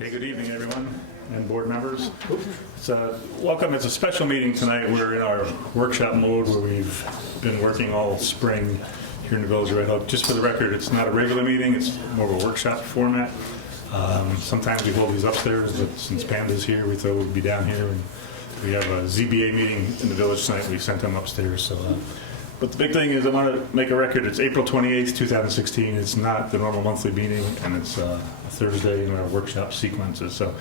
Hey, good evening, everyone, and board members. Welcome. It's a special meeting tonight. We're in our workshop mode where we've been working all spring here in the Village of Red Hook. Just for the record, it's not a regular meeting. It's more of a workshop format. Sometimes we hold these upstairs, but since Panda's here, we thought we'd be down here. And we have a ZBA meeting in the village tonight. We sent them upstairs. But the big thing is I want to make a record. It's April 28th, 2016. It's not the normal monthly meeting, and it's a Thursday in our workshop sequences. So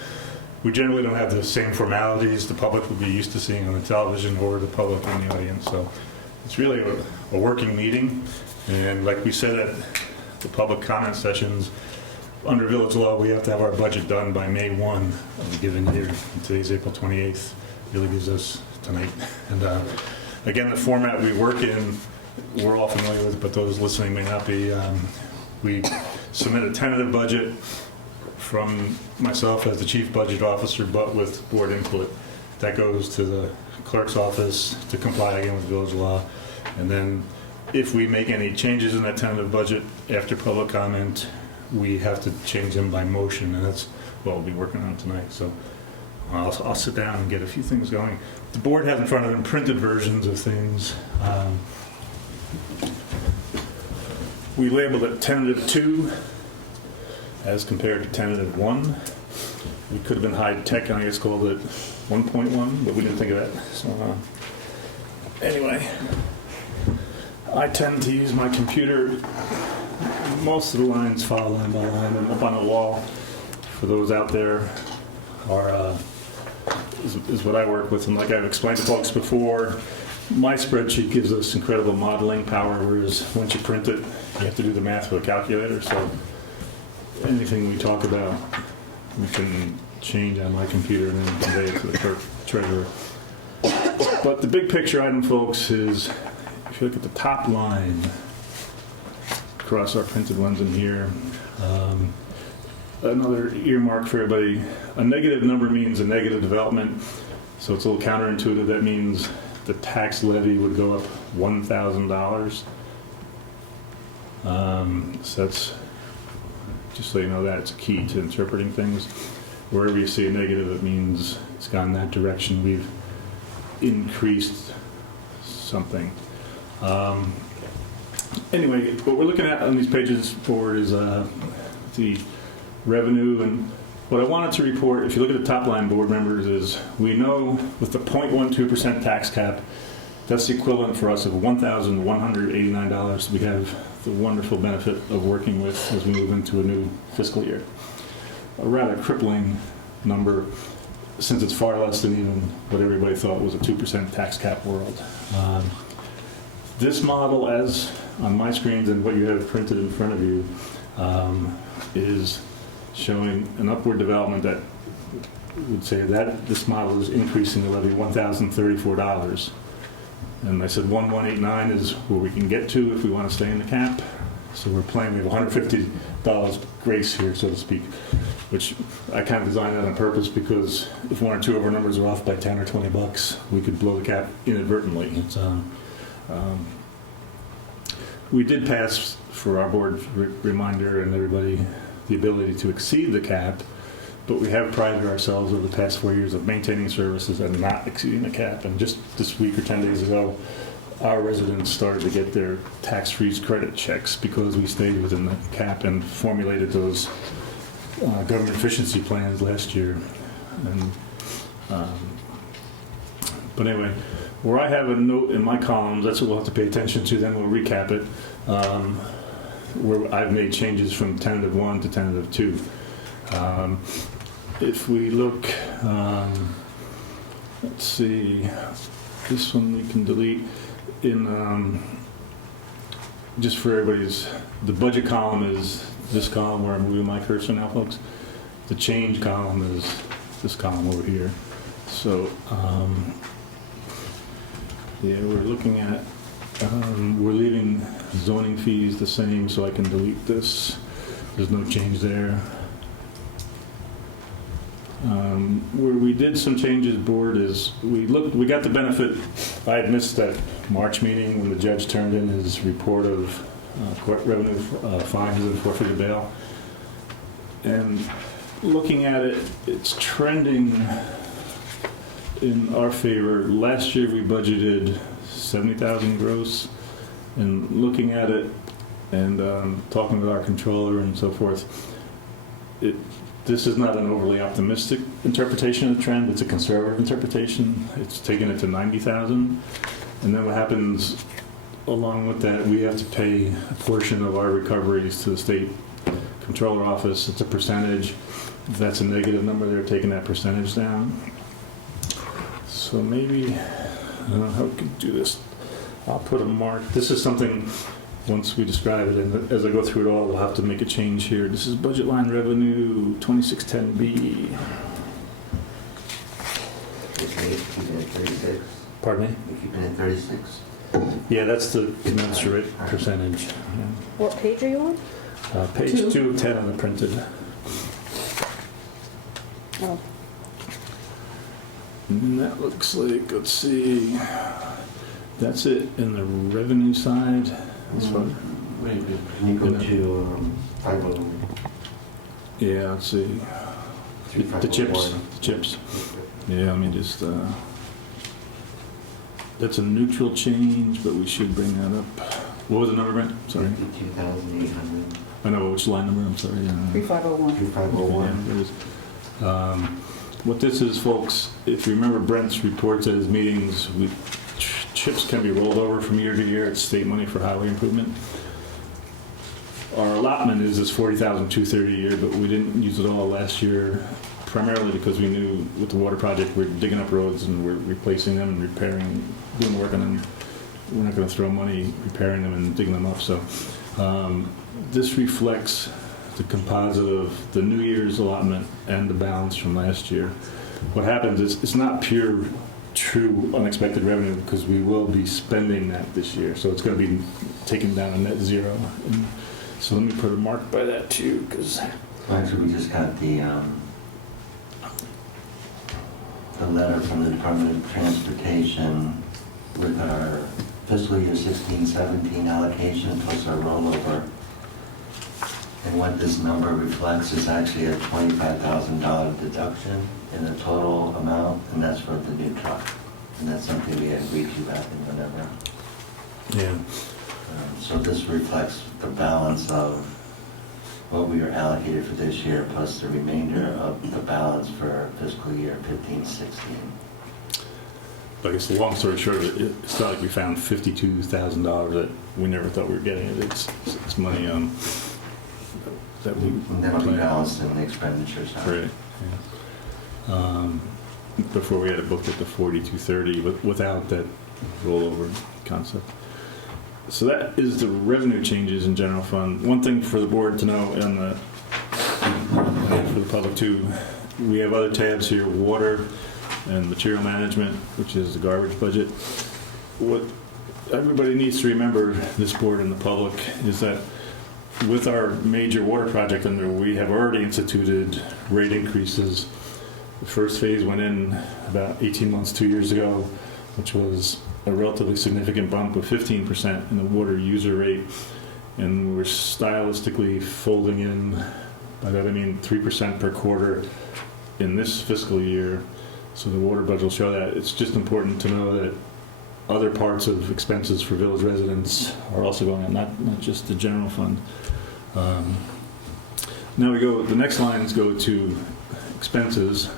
we generally don't have the same formalities the public would be used to seeing on the television or the public in the audience. So it's really a working meeting. And like we said at the public comment sessions, under village law, we have to have our budget done by May 1 of the given year. And today's April 28th. Really gives us tonight. And again, the format we work in, we're all familiar with, but those listening may not be. We submit a tentative budget from myself as the chief budget officer, but with board input. That goes to the clerk's office to comply again with village law. And then if we make any changes in that tentative budget after public comment, we have to change them by motion, and that's what we'll be working on tonight. So I'll sit down and get a few things going. The board has in front of them printed versions of things. We labeled it tentative 2 as compared to tentative 1. We could have been high tech and I guess called it 1.1, but we didn't think of that. So anyway, I tend to use my computer. Most of the lines follow line by line, and up on the wall for those out there are is what I work with. And like I've explained to folks before, my spreadsheet gives us incredible modeling power, whereas once you print it, you have to do the math with a calculator. So anything we talk about, we can change on my computer and then convey it to the clerk treasurer. But the big picture item, folks, is if you look at the top line across our printed ones in here, another earmark for everybody. A negative number means a negative development, so it's a little counterintuitive. That means the tax levy would go up $1,000. So that's, just so you know, that it's key to interpreting things. Wherever you see a negative, it means it's gone that direction. We've increased something. Anyway, what we're looking at on these pages forward is the revenue. And what I wanted to report, if you look at the top line, board members, is we know with the 0.12% tax cap, that's the equivalent for us of $1,189 we have the wonderful benefit of working with as we move into a new fiscal year. A rather crippling number, since it's far less than even what everybody thought was a 2% tax cap world. This model, as on my screens and what you have printed in front of you, is showing an upward development that would say that this model is increasing the levy $1,034. And I said 1189 is where we can get to if we want to stay in the cap. So we're playing, we have $150 grace here, so to speak, which I kind of designed that on purpose because if one or two of our numbers are off by 10 or 20 bucks, we could blow the cap inadvertently. It's, we did pass, for our board reminder and everybody, the ability to exceed the cap, but we have prided ourselves over the past 4 years of maintaining services and not exceeding the cap. And just this week or 10 days ago, our residents started to get their tax-free credit checks because we stayed within the cap and formulated those government efficiency plans last year. And but anyway, where I have a note in my columns, that's what we'll have to pay attention to, then we'll recap it, where I've made changes from tentative 1 to tentative 2. If we look, let's see, this one we can delete. In just for everybody's, the budget column is this column where I'm moving my cursor now, folks. The change column is this column over here. So, yeah, we're looking at, we're leaving zoning fees the same, so I can delete this. There's no change there. Where we did some changes, board, is we got the benefit. I had missed that March meeting when the judge turned in his report of court revenue, fines and forfeited bail. And looking at it, it's trending in our favor. Last year we budgeted 70,000 gross, and looking at it and talking with our controller and so forth, this is not an overly optimistic interpretation of the trend. It's a conservative interpretation. It's taking it to 90,000, and then what happens along with that, we have to pay a portion of our recoveries to the state controller office. It's a percentage. If that's a negative number, they're taking that percentage down. So maybe, I don't know how we can do this. I'll put a mark. This is something, once we describe it, and as I go through it all, we'll have to make a change here. This is budget line revenue 2610B. Keeping it 36. Pardon me? You're keeping it 36. Yeah, that's the commensurate percentage. What page are you on? Page 2 of 10 on the printed. Oh, And that looks like, let's see, that's it in the revenue side. As far- Wait, can you go to 50? Yeah, let's see. The chips. The chips. Yeah, let me just, that's a neutral change, but we should bring that up. What was the number, Brent? Sorry. 52,800. I know, which line number? I'm sorry. 3501. 3501. Yeah, it is. What this is, folks, if you remember Brent's reports at his meetings, chips can be rolled over from year to year. It's state money for highway improvement. Our allotment is this $40,230 a year, but we didn't use it all last year, primarily because we knew with the water project, we're digging up roads and we're replacing them and repairing, doing work on them. We're not going to throw money repairing them and digging them up. So this reflects the composite of the New Year's allotment and the balance from last year. What happens is it's not pure, true unexpected revenue because we will be spending that this year. So it's going to be taken down to net zero. And so let me put a mark by that too, because Actually, we just got the letter from the Department of Transportation with our fiscal year 16-17 allocation plus our rollover. And what this number reflects is actually a $25,000 deduction in the total amount, and that's for the new truck. And that's something we had agreed to back in November. yeah. So this reflects the balance of what we are allocated for this year plus the remainder of the balance for fiscal year 15-16. I guess the long story short of it, it's not like we found $52,000 that we never thought we were getting it. It's money that we And that'll be balanced in the expenditure side. Right. Yeah. Before we had it booked at the 4230, but without that rollover concept. So that is the revenue changes in general fund. One thing for the board to know, and for the public too, we have other tabs here: water and material management, which is the garbage budget. What everybody needs to remember, this board and the public, is that with our major water project we have already instituted rate increases. The first phase went in about 18 months, 2 years ago, which was a relatively significant bump of 15% in the water user rate. And we're stylistically folding in, by that I mean 3% per quarter in this fiscal year. So the water budget will show that. It's just important to know that other parts of expenses for village residents are also going up, not just the general fund. Now the next lines go to expenses.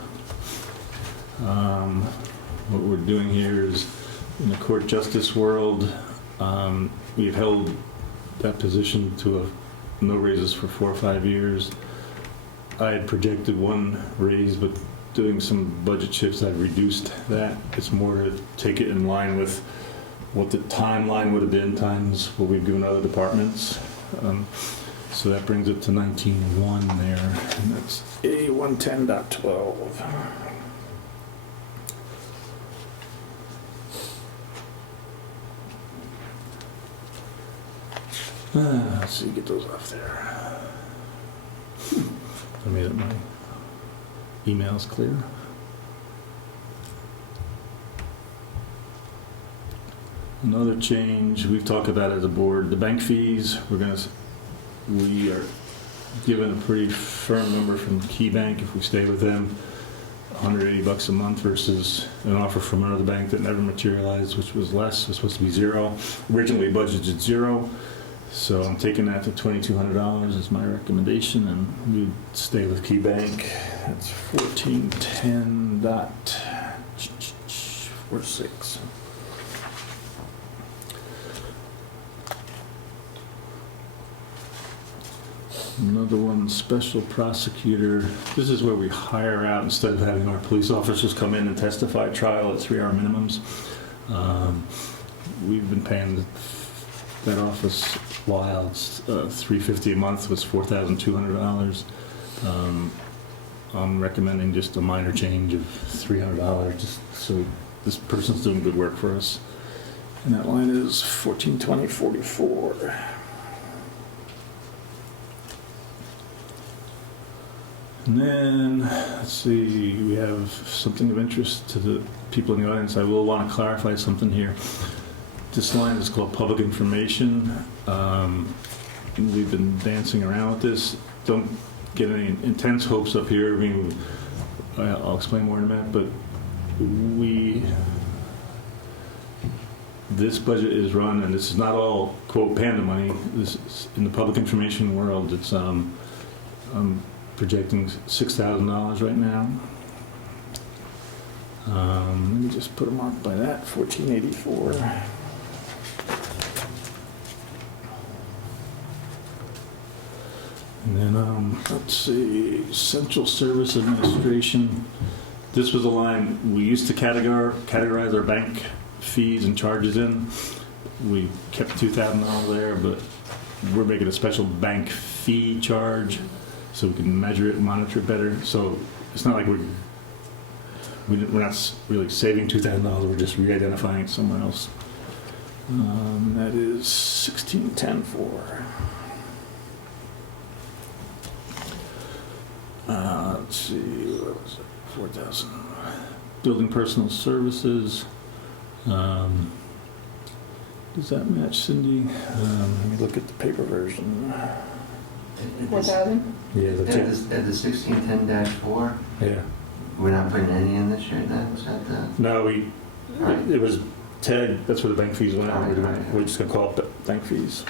What we're doing here is, in the court justice world, we've held that position to no raises for 4 or 5 years. I had projected one raise, but doing some budget shifts, I've reduced that. It's more to take it in line with what the timeline would have been times what we've given other departments. So that brings it to 19.1 there, and that's A110.12. Let's see, get those off there. I made it my emails clear. Another change we've talked about as a board, the bank fees. We are given a pretty firm number from KeyBank if we stay with them, $180 a month versus an offer from another bank that never materialized, which was less. It was supposed to be zero. Originally budgeted zero, so I'm taking that to $2,200 as my recommendation, and we stay with KeyBank. That's 1410.46. Another one, special prosecutor. This is where we hire out instead of having our police officers come in and testify at trial at 3-hour minimums. We've been paying that office a while. It's $350 a month was $4,200. I'm recommending just a minor change of $300, just so this person's doing good work for us. And that line is 1420.44. And then, let's see, we have something of interest to the people in the audience. I will want to clarify something here. This line is called public information. We've been dancing around with this. Don't get any intense hopes up here. I mean, I'll explain more in a minute, but this budget is run, and this is not all, quote, panda money. This is, in the public information world, it's projecting $6,000 right now. Let me just put a mark by that, 1484. And then, let's see, Central Service Administration. This was a line we used to categorize our bank fees and charges in. We kept $2,000 there, but we're making a special bank fee charge so we can measure it and monitor it better. So it's not like we're not really saving $2,000, we're just re-identifying it somewhere else. That is 1610.4. Let's see, what was it? 4,000. Building personal services. Does that match, Cindy? Let me look at the paper version. 4,000? Yeah, At the 1610-4, yeah. we're not putting any in this year then? Is that the? No, it was tagged, that's where the bank fees went out. Right. We're just gonna call it bank fees.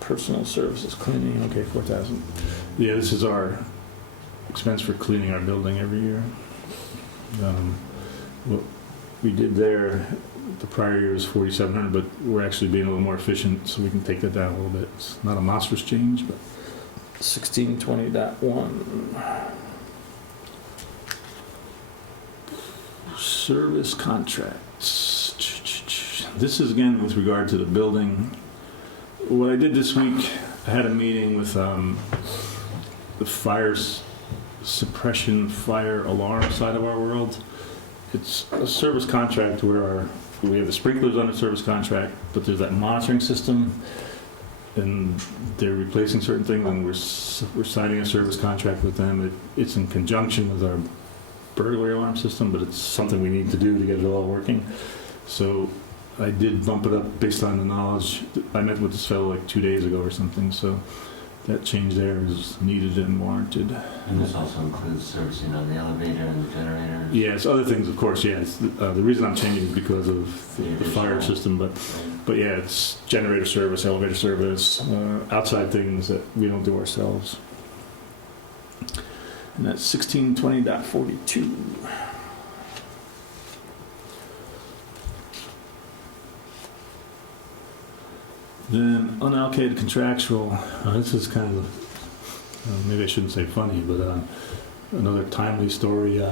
Personal services, cleaning, okay, 4,000. Yeah, this is our expense for cleaning our building every year. What we did there, the prior year was 4,700, but we're actually being a little more efficient, so we can take that down a little bit. It's not a monstrous change, but 1620.1. Service contracts. This is again with regard to the building. What I did this week, I had a meeting with the fire suppression, fire alarm side of our world. It's a service contract where we have the sprinklers under service contract, but there's that monitoring system, and they're replacing certain things, and we're signing a service contract with them. It's in conjunction with our burglary alarm system, but it's something we need to do to get it all working. So I did bump it up based on the knowledge. I met with this fellow like 2 days ago or something, so that change there is needed and warranted. And this also includes servicing on the elevator and the generator? Yes, other things, of course, yes. The reason I'm changing is because of the fire system, but yeah, it's generator service, elevator service, outside things that we don't do ourselves. And that's 1620.42. Then unallocated contractual. This is kind of, maybe I shouldn't say funny, but another timely story.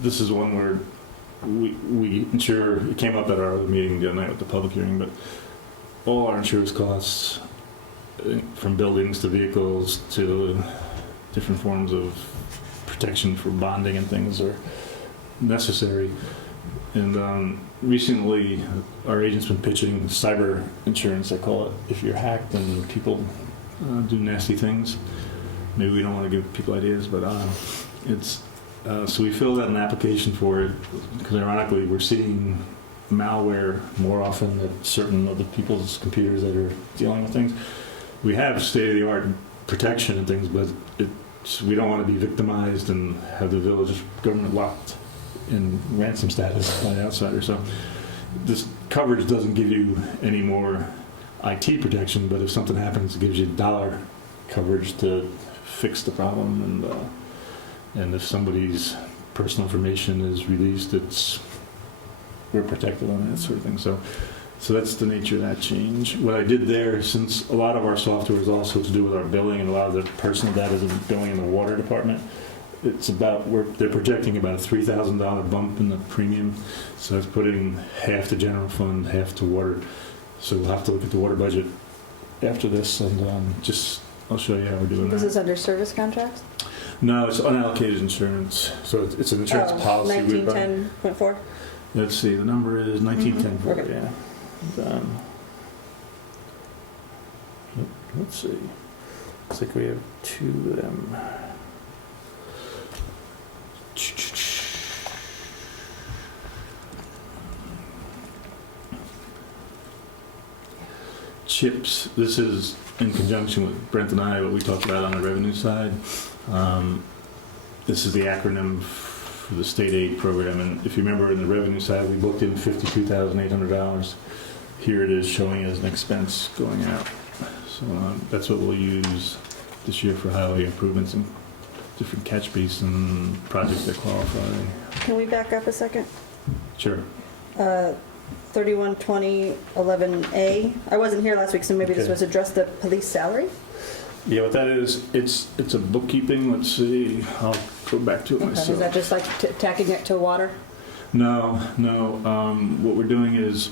This is one where we insure, it came up at our other meeting the other night with the public hearing, but all our insurance costs, from buildings to vehicles to different forms of protection for bonding and things, are necessary. And recently, our agent's been pitching cyber insurance, they call it. If you're hacked and people do nasty things, maybe we don't want to give people ideas, but it's so we filled out an application for it because ironically we're seeing malware more often at certain of the people's computers that are dealing with things. we have state-of-the-art protection and things, but we don't want to be victimized and have the village government locked in ransom status by the outsider. So this coverage doesn't give you any more IT protection, but if something happens, it gives you dollar coverage to fix the problem, and if somebody's personal information is released, we're protected on that sort of thing. So that's the nature of that change. What I did there, since a lot of our software is also to do with our billing and a lot of the personal data is in billing in the water department, they're projecting about a $3,000 bump in the premium. So it's putting half to general fund, half to water. So we'll have to look at the water budget after this, and I'll show you how we're doing This that. is under service contracts? No, it's unallocated insurance. So it's an insurance policy. 1910.4? Let's see, the number is 1910. Okay. Yeah. Let's see. Looks like we have two of them. CHIPS. This is in conjunction with Brent and I, what we talked about on the revenue side. This is the acronym for the state aid program, and if you remember in the revenue side, we booked in $52,800. Here it is showing as an expense going out. So that's what we'll use this year for highway improvements and different catch basin projects that qualify. Can we back up a second? Sure. 312011A. I wasn't here last week, so maybe this Okay. was addressed the police salary? Yeah, what that is, it's a bookkeeping. Let's see. I'll go back to it Okay. myself. Is that just like tacking it to water? No. What we're doing is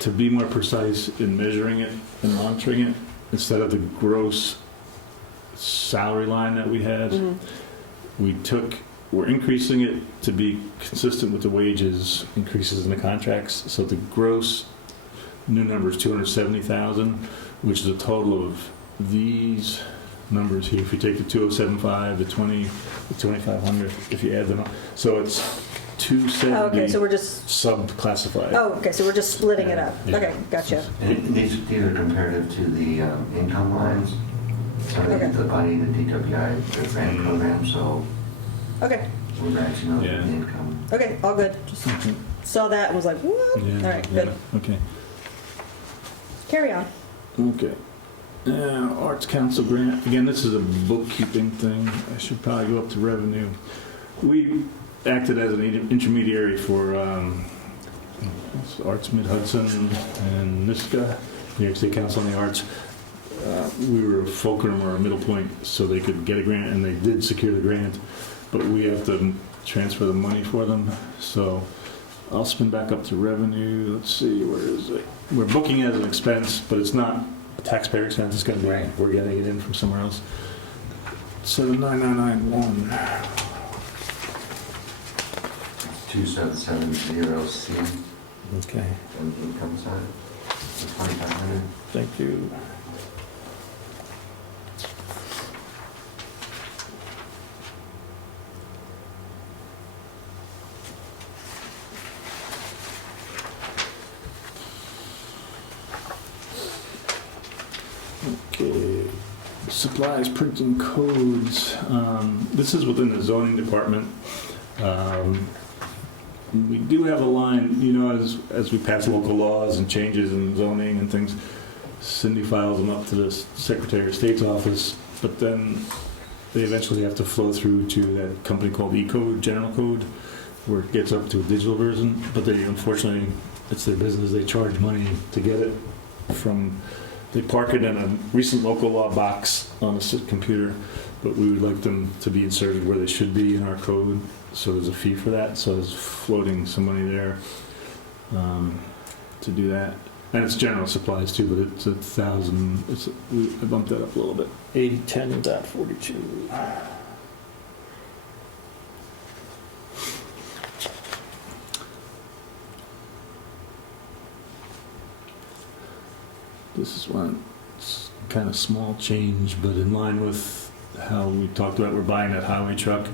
to be more precise in measuring it and monitoring it, instead of the gross salary line that we had, we're increasing it to be consistent with the wages increases in the contracts. So the gross new number is 270,000, which is a total of these numbers here. If you take the 2075, the 20, the 2500, if you add them up, so it's 270. Oh, okay, so we're just, Subclassified. oh, okay, so we're just splitting it up. Yeah. Okay, gotcha. And these are comparative to the income lines. So they Okay. get the money, the DWI, the grant program, so Okay, we're matching up with the Yeah. income. okay, all good. Just saw that and was like, what? Yeah, All right, yeah, good. Okay. Carry on. Okay. Arts Council grant. Again, this is a bookkeeping thing. I should probably go up to revenue. We acted as an intermediary for Arts Mid-Hudson and NISCA, New York State Council on the Arts. We were a fulcrum or a middle point so they could get a grant, and they did secure the grant, but we have to transfer the money for them. So I'll spin back up to revenue. Let's see, where is it? We're booking it as an expense, but it's not a taxpayer expense. It's going to be, we're getting it in from somewhere else. 79991. 2770C Okay, on the income side, the 2500. thank you. Okay, supplies, printing codes. This is within the zoning department. We do have a line, as we pass local laws and changes in zoning and things, Cindy files them up to the Secretary of State's office, but then they eventually have to flow through to that company called E-Code, General Code, where it gets up to a digital version, but they, unfortunately, it's their business, they charge money to get it from, they park it in a recent local law box on a computer, but we would like them to be inserted where they should be in our code, so there's a fee for that, so there's floating some money there to do that. And it's general supplies too, but it's 1,000, I bumped that up a little bit. 8010.42. This is one, it's kind of small change, but in line with how we talked about, we're buying that highway truck.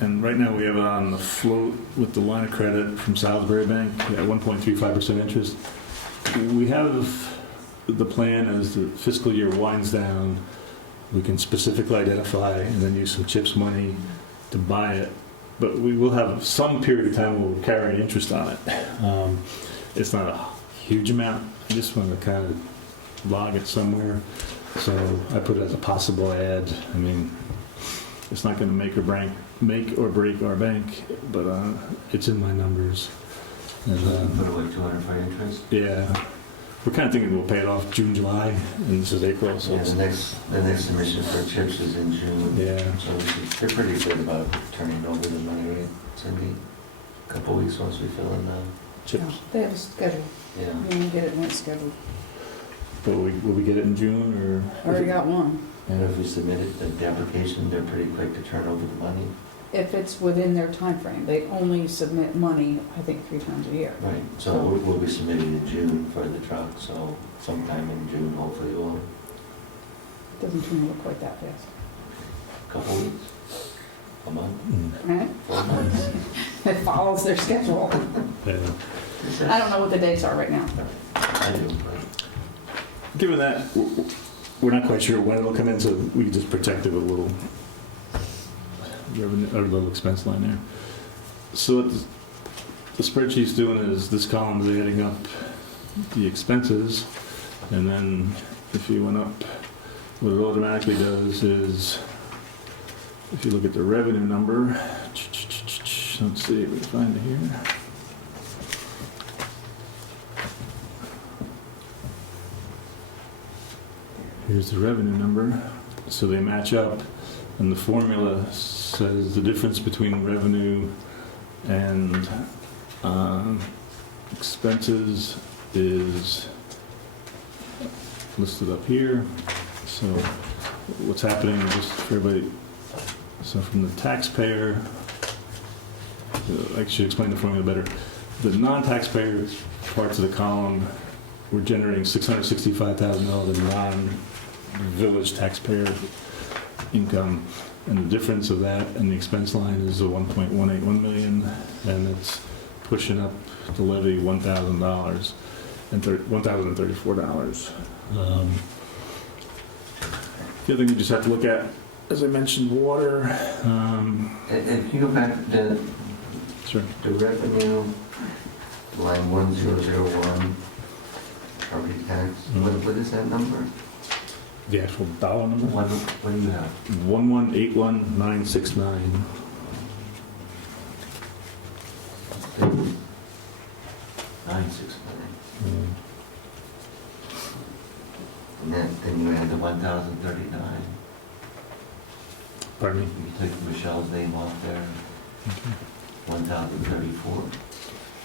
And right now we have it on the float with the line of credit from Salisbury Bank at 1.35% interest. We have the plan as the fiscal year winds down, we can specifically identify and then use some CHIPS money to buy it. But we will have some period of time where we're carrying interest on it. It's not a huge amount. I just want to kind of log it somewhere. So I put it as a possible add. I mean, it's not going to make or break our bank, but it's in my numbers. And Put away 200 for interest? yeah, we're kind of thinking we'll pay it off June, July, and this is April, so Yeah, it's, the next submission for CHIPS is in June. yeah. So they're pretty good about turning over the money, right, Cindy? A couple weeks once we fill in the CHIPS. They have a schedule. yeah. You can get it when it's scheduled. But will we get it in June or? Already got one. And if we submit it, the application, they're pretty quick to turn over the money. If it's within their time frame, they only submit money, I think, 3 times a year. Right, so we'll be submitting in June for the truck, so sometime in June, hopefully we'll, Doesn't turn over quite that fast, couple weeks, a month, right? 4 months. It follows their schedule. Yeah. I don't know what the dates are right now. I do, but Given that, we're not quite sure when it'll come in, so we can just protect it with a little revenue, or a little expense line there. So what the spreadsheet's doing is this column is adding up the expenses, and then if you went up, what it automatically does is, if you look at the revenue number, let's see if we can find it here. Here's the revenue number. So they match up, and the formula says the difference between revenue and expenses is listed up here. So what's happening, just for everybody, so from the taxpayer, I should explain the formula better. The non-taxpayer parts of the column, we're generating $665,000 in non-village taxpayer income, and the difference of that and the expense line is a 1.181 million, and it's pushing up the levy $1,000 and $1,034. The other thing you just have to look at, as I mentioned, water. if you go back to Sure. the revenue, line 1001, property tax, what is that number? The actual dollar number? What do you have? 1181969. 969. And then you add the 1,039. Pardon me? You took Michelle's name off there, 1,034.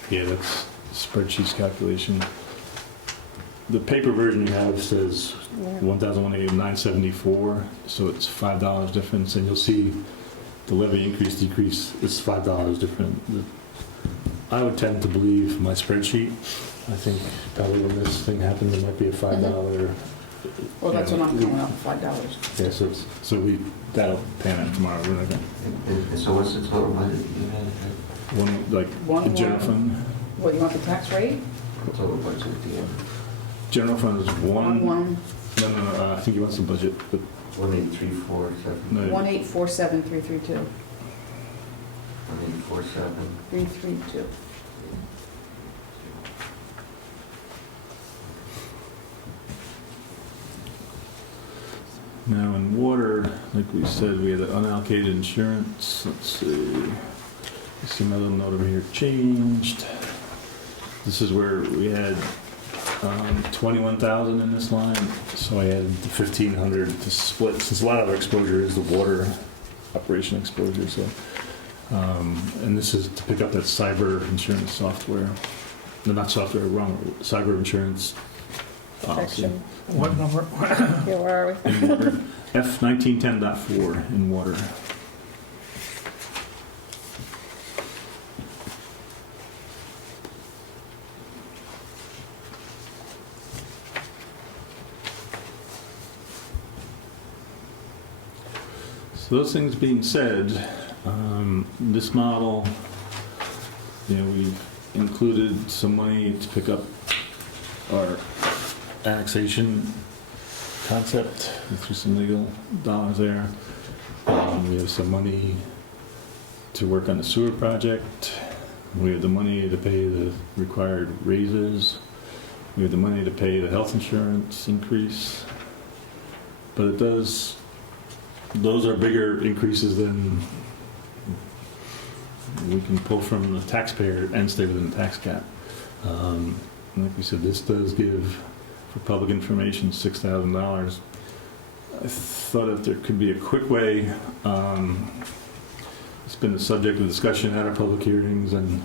Yeah, that's spreadsheet's calculation. The paper version you have says 1,189.74, so it's $5 difference, and you'll see the levy increase, decrease is $5 different. I would tend to believe my spreadsheet. I think probably when this thing happened, there might be a $5. Well, that's what I'm coming up, $5. Yeah, so that'll pan out tomorrow. We're not gonna, And so what's the total budget you had? One general more. fund. What, you want the tax rate? Total budget at the end? General fund is one. One, No, I think he wants the budget, but 18347. no. 1847332. 184.7. 332. Now in water, like we said, we had unallocated insurance. Let's see. I see my little note over here changed. This is where we had 21,000 in this line, so I added the 1,500 to split, since a lot of our exposure is the water operation exposure. So, and this is to pick up that cyber insurance software. No, not software, wrong. Cyber insurance policy. Section. What number? Yeah, where are we? In water, F1910.4 in water. So those things being said, this model, we've included some money to pick up our annexation concept, through some legal dollars there. We have some money to work on the sewer project. We have the money to pay the required raises. We have the money to pay the health insurance increase. But those are bigger increases than we can pull from the taxpayer and stay within the tax cap. Like we said, this does give, for public information, $6,000. I thought that there could be a quick way. It's been the subject of discussion at our public hearings and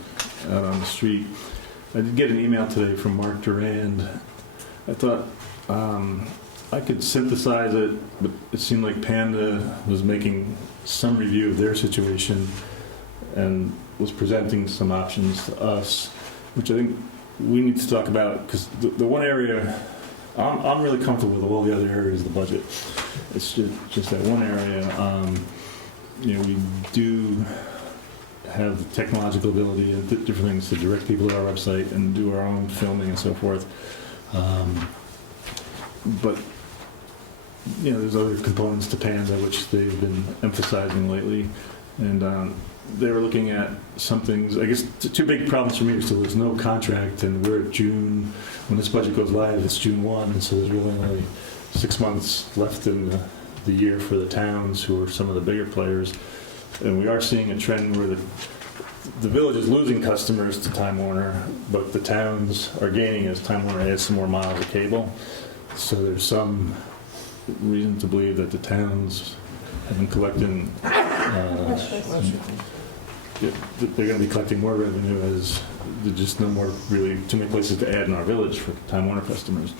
out on the street. I did get an email today from Mark Durand. I thought I could synthesize it, but it seemed like Panda was making some review of their situation and was presenting some options to us, which I think we need to talk about, because the one area I'm really comfortable with, all the other areas of the budget. It's just that one area. We do have the technological ability and different things to direct people to our website and do our own filming and so forth. But there's other components to Panda which they've been emphasizing lately, and they were looking at some things. I guess the two big problems for me are still there's no contract, and we're at June. When this budget goes live, it's June 1, and so there's really only 6 months left in the year for the towns, who are some of the bigger players. And we are seeing a trend where the village is losing customers to Time Warner, but the towns are gaining as Time Warner adds some more miles of cable. So there's some reason to believe that the towns have been collecting, they're going to be collecting more revenue, as there's just no more really too many places to add in our village for Time Warner customers.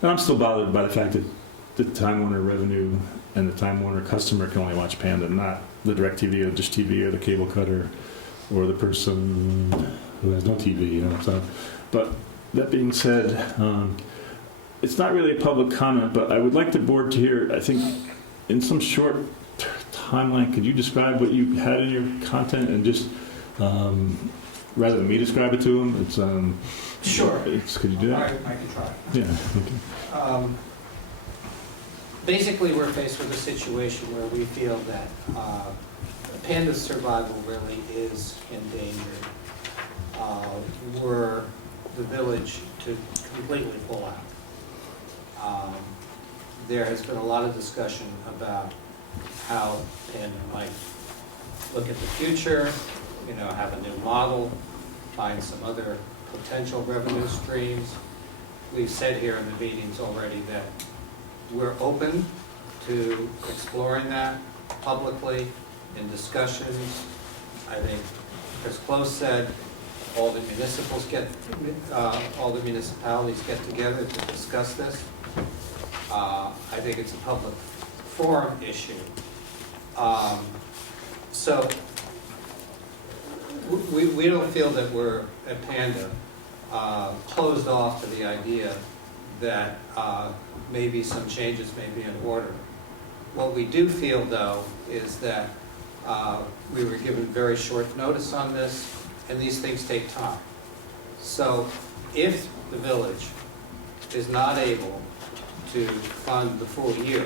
And I'm still bothered by the fact that the Time Warner revenue and the Time Warner customer can only watch Panda, not the DirecTV or Dish TV or the cable cutter or the person who has no TV. So, but that being said, it's not really a public comment, but I would like the board to hear, I think, in some short timeline, could you describe what you had in your content, and just rather than me describe it to them, it's Sure. Could you do that? I can try. Yeah. Okay. Basically, we're faced with a situation where we feel that Panda's survival really is endangered. Were the village to completely pull out. There has been a lot of discussion about how Panda might look at the future, have a new model, find some other potential revenue streams. We've said here in the meetings already that we're open to exploring that publicly in discussions. I think, as Close said, all the municipalities get together to discuss this. I think it's a public forum issue. So we don't feel that we're at Panda closed off to the idea that maybe some changes may be in order. What we do feel, though, is that we were given very short notice on this, and these things take time. So if the village is not able to fund the full year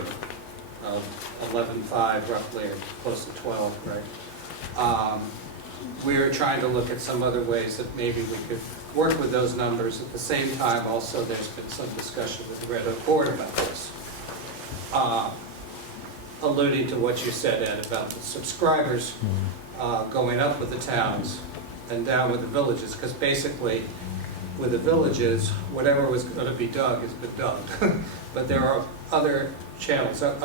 of 11.5 roughly, or close to 12, right? We're trying to look at some other ways that maybe we could work with those numbers. At the same time, also, there's been some discussion with the Red Oak Board about this. Alluding to what you said, Ed, about the subscribers going up with the towns and down with the villages, because basically, with the villages, whatever was going to be dug has been dug. But there are other channels, in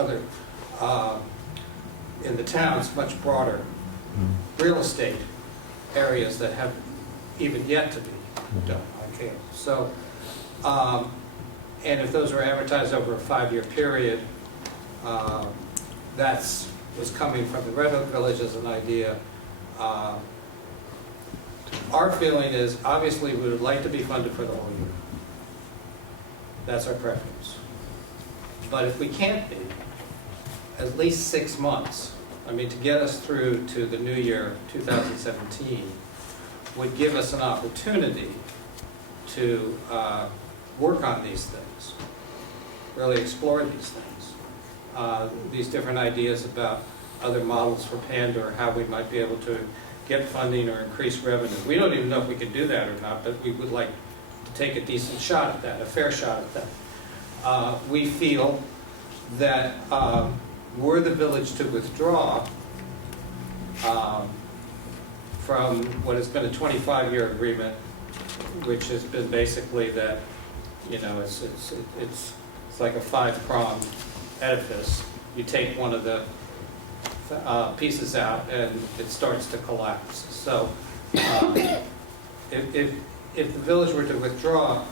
the towns, much broader real estate areas that have even yet to be done on cable. So, and if those were advertised over a 5-year period, that's was coming from the Red Oak Village as an idea. Our feeling is, obviously, we would like to be funded for the whole year. That's our preference. But if we can't be, at least 6 months, to get us through to the new year, 2017, would give us an opportunity to work on these things, really explore these things. These different ideas about other models for Panda, or how we might be able to get funding or increase revenue. We don't even know if we can do that or not, but we would like to take a decent shot at that, a fair shot at that. We feel that were the village to withdraw from what has been a 25-year agreement, which has been basically that, you know, it's like a 5-pronged edifice. You take one of the pieces out and it starts to collapse. So if the village were to withdraw,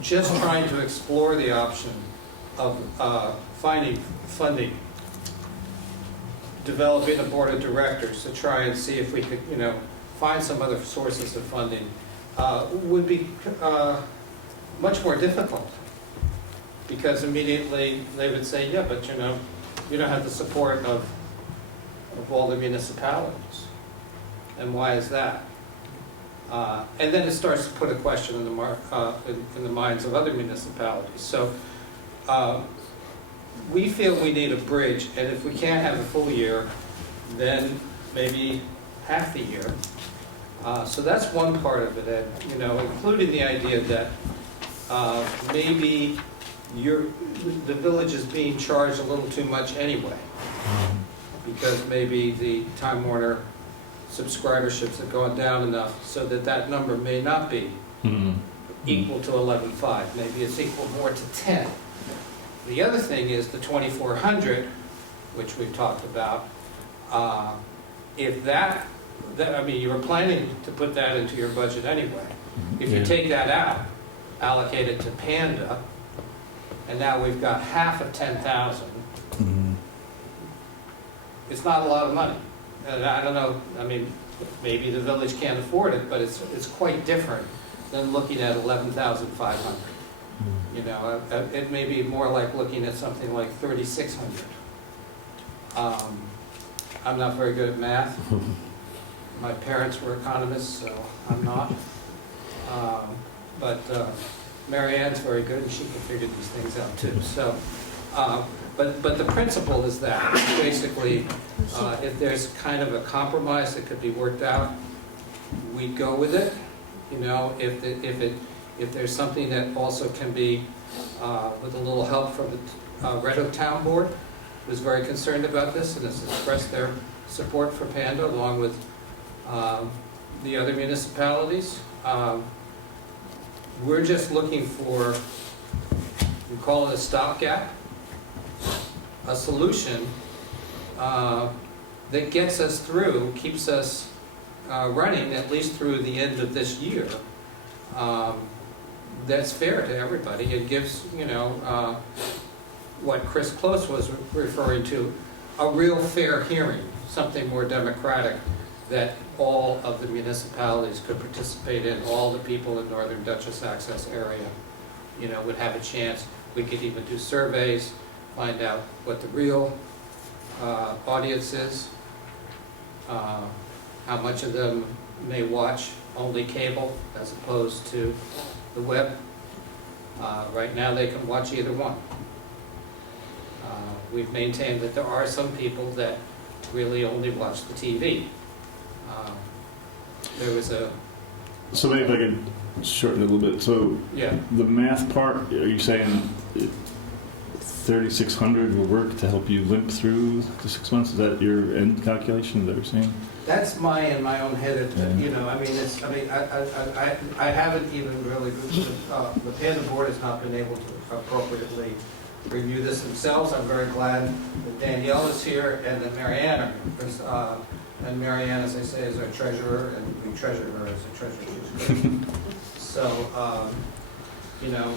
just trying to explore the option of finding funding, developing a board of directors to try and see if we could, you know, find some other sources of funding, would be much more difficult. Because immediately they would say, yeah, but you know, you don't have the support of all the municipalities. And why is that? And then it starts to put a question in the minds of other municipalities. So we feel we need a bridge, and if we can't have a full year, then maybe half the year. So that's one part of it, and, you know, including the idea that maybe the village is being charged a little too much anyway, because maybe the Time Warner subscriberships have gone down enough so that that number may not be equal to 11.5. Maybe it's equal more to 10. The other thing is the 2,400, which we've talked about. If that, I mean, you were planning to put that into your budget anyway. If you take that out, allocate it to Panda, and now we've got half of 10,000. It's not a lot of money. And I don't know, I mean, maybe the village can't afford it, but it's quite different than looking at 11,500. You know, it may be more like looking at something like 3,600. I'm not very good at math. My parents were economists, so I'm not. But Mary Ann's very good, and she can figure these things out too. So, but the principle is that basically, if there's kind of a compromise that could be worked out, we'd go with it. You know, if there's something that also can be with a little help from the Red Hook Town Board, who's very concerned about this and has expressed their support for Panda along with the other municipalities. We're just looking for, we call it a stopgap, a solution that gets us through, keeps us running at least through the end of this year. That's fair to everybody. It gives, you know, what Chris Close was referring to, a real fair hearing, something more democratic that all of the municipalities could participate in, all the people in Northern Dutchess Access area, you know, would have a chance. We could even do surveys, find out what the real audience is, how much of them may watch only cable as opposed to the web. Right now they can watch either one. We've maintained that there are some people that really only watch the TV. There was a... So maybe if I could shorten it a little bit. So Yeah. the math part, are you saying 3,600 will work to help you limp through the 6 months? Is that your end calculation? Is that what you're saying? That's in my own head. You know, I mean, I haven't even really, the Panda board has not been able to appropriately review this themselves. I'm very glad that Danielle is here and that Mary Ann is, and Mary Ann, as I say, is our treasurer, and we treasure her as a treasurer. She's great. So, you know,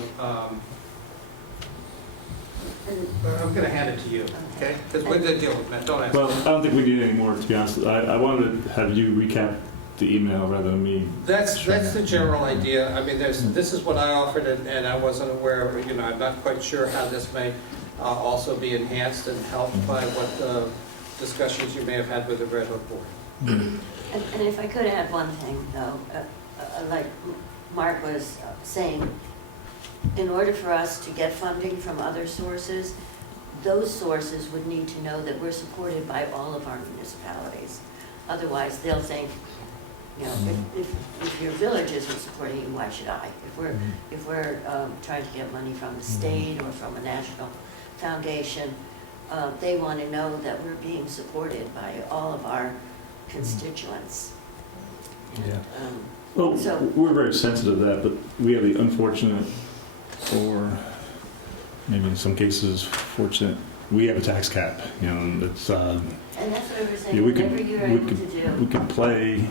I'm going to hand it to you, okay? Because we're going to deal with that. Don't ask. Well, I don't think we need any more, to be honest. I wanted to have you recap the email rather than me. That's the general idea. I mean, this is what I offered, and I wasn't aware of, you know, I'm not quite sure how this may also be enhanced and helped by what discussions you may have had with the Red Hook Board. And if I could add one thing, though, like Mark was saying, in order for us to get funding from other sources, those sources would need to know that we're supported by all of our municipalities. Otherwise, they'll think, you know, if your village isn't supporting you, why should I? If we're trying to get money from the state or from a national foundation, they want to know that we're being supported by all of our constituents. Yeah. Um, Well, So- we're very sensitive to that, but we have the unfortunate, or maybe in some cases fortunate, we have a tax cap, you know, and it's, And that's what I was saying, yeah, we whatever could, you're we able to could, we do. could play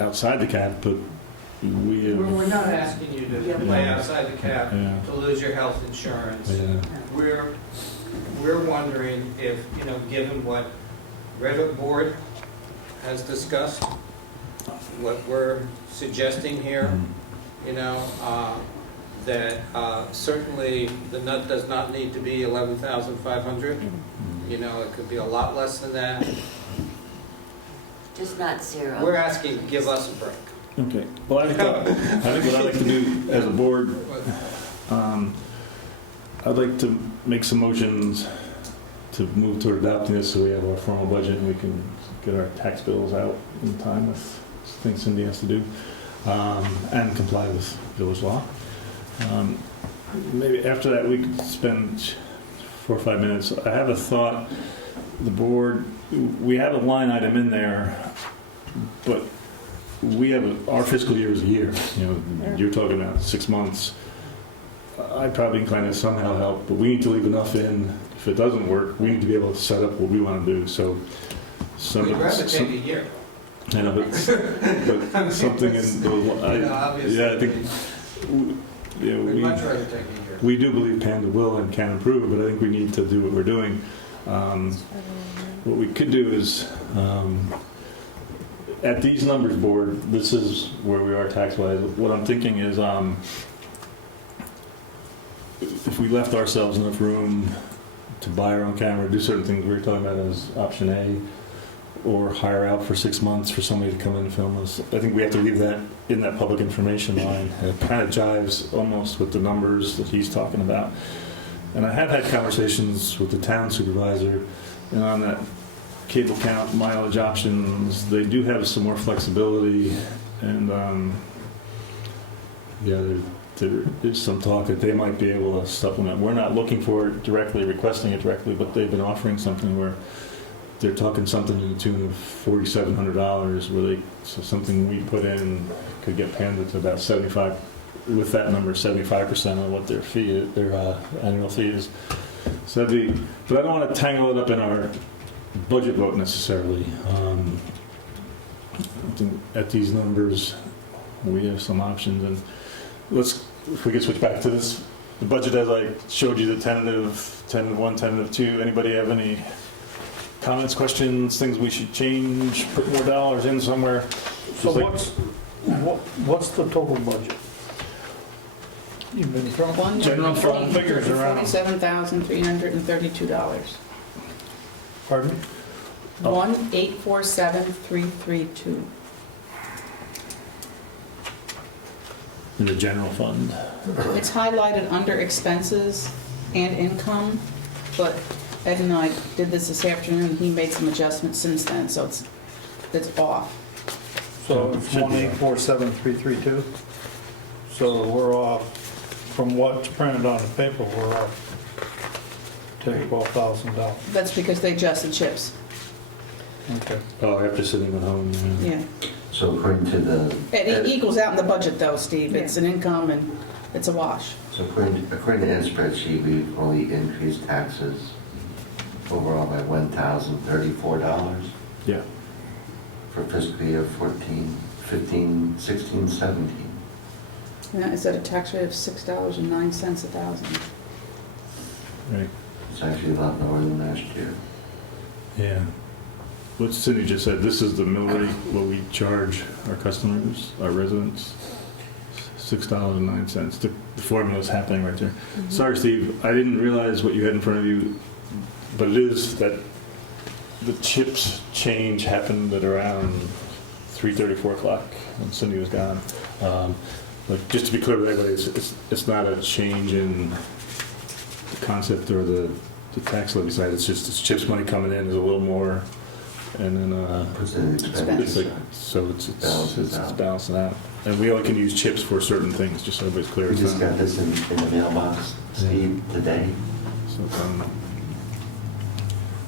outside the cap, but we have. We're not asking you Yeah. to play outside the cap, Yeah. to lose your health insurance. Yeah. We're wondering if, you know, given what Red Board has discussed, what we're suggesting here, you know, that certainly the nut does not need to be 11,500. You know, it could be a lot less than that. Just not zero. We're asking to give us a break. Okay, well, I think what I'd like to do as a board, I'd like to make some motions to move toward adopting this so we have our formal budget and we can get our tax bills out in time with things Cindy has to do, and comply with village law. Maybe after that, we could spend 4 or 5 minutes. I have a thought. The board, we have a line item in there, but we have our fiscal year is a year. You know, you're talking about 6 months. I'd probably incline to somehow help, but we need to leave enough in. If it doesn't work, we need to be able to set up what we want to do. So, We'd rather take a year. I know, but something in those. Obviously. Yeah, I think. We'd much rather take a year. We do believe Panda will and can improve it, but I think we need to do what we're doing. What we could do is, at these numbers board, this is where we are tax-wise. What I'm thinking is, if we left ourselves enough room to buy our own camera, do certain things we were talking about as option A, or hire out for 6 months for somebody to come in and film us. I think we have to leave that in that public information line. And it kind of jives almost with the numbers that he's talking about. And I have had conversations with the town supervisor, and on that cable count, mileage options, they do have some more flexibility. And there is some talk that they might be able to supplement. We're not looking for it directly, requesting it directly, but they've been offering something where they're talking something to the tune of $4,700, where so something we put in could get Panda to about 75, with that number, 75% of what their fee is, their annual fee is. So but I don't want to tangle it up in our budget vote necessarily. I think at these numbers, we have some options, and if we could switch back to this, the budget as I showed you, the tentative 10-1, tentative 2. Anybody have any comments, questions, things we should change, put more dollars in somewhere? So Just like- what's the total budget? You've been throwing General fund figures around. $47,332. Pardon? 1,847,332. in the general fund. It's highlighted under expenses and income, but Ed and I did this afternoon. He made some adjustments since then, so it's off. So it's 1,847,332. So we're off from what's printed on the paper. We're off $12,000. That's because they adjusted chips. Okay. Oh, after sitting at home. Yeah. So according to the... It equals out in the budget though, Steve. It's an income and it's a wash. So according to Ed's spreadsheet, we've only increased taxes overall by $1,034 Yeah. for fiscal year 14, 15, 16, 17. And that is at a tax rate of $6.09 a thousand. Right. It's actually a lot lower than last year. Yeah. What Cindy just said, this is the mill rate, what we charge our customers, our residents, $6.09. The formula is happening right there. Sorry, Steve, I didn't realize what you had in front of you, but it is that the chips change happened at around 3:30, 4 o'clock when Cindy was gone. like, just to be clear with everybody, it's not a change in the concept or the tax levy side, it's just, it's CHIPS money coming in is a little more, and then, Puts an it's expenditure. like, so it's Balances out. balancing out. And we only can use CHIPS for certain things, just so everybody's clear. We It's just not- got this in the mailbox, Steve, today. So,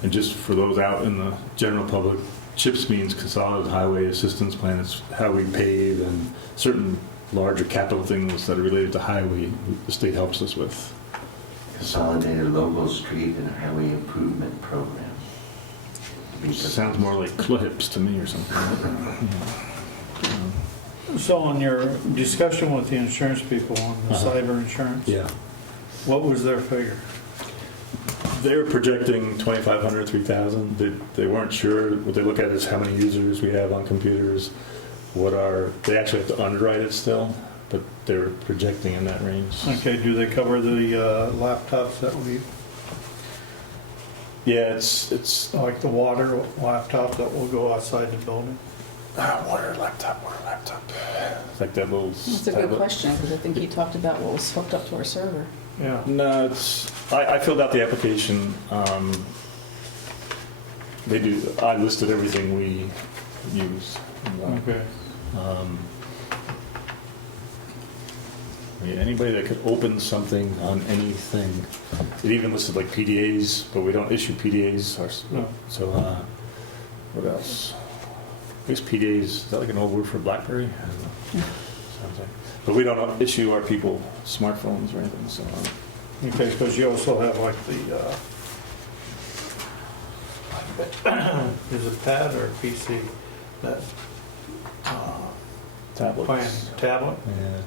and just for those out in the general public, CHIPS means Consolidated Highway Assistance Plan. It's how we pave and certain larger capital things that are related to highway, the state helps us with. Consolidated Local Street and Highway Improvement Program. It sounds more like CLIPS to me or something. So on your discussion with the insurance people on the Uh-huh. cyber insurance, Yeah. what was their figure? They're projecting 2,500, 3,000. They weren't sure. What they look at is how many users we have on computers. They actually have to underwrite it still, but they're projecting in that range. Okay, do they cover the laptops that we, Yeah, it's like the water laptop that will go outside the building? water laptop. It's like that little That's a good tablet. question, because I think he talked about what was hooked up to our server. Yeah. No, I filled out the application. I listed everything we use. Okay. Yeah, anybody that could open something on anything. It even listed like PDAs, but we don't issue PDAs. No. So, what else? I guess PDAs, is that like an old word for BlackBerry? I don't know. Sounds like. But we don't issue our people smartphones or anything, so. Okay, because you also have like the, is it pad or PC? That Tablets. plan, tablet? Yeah.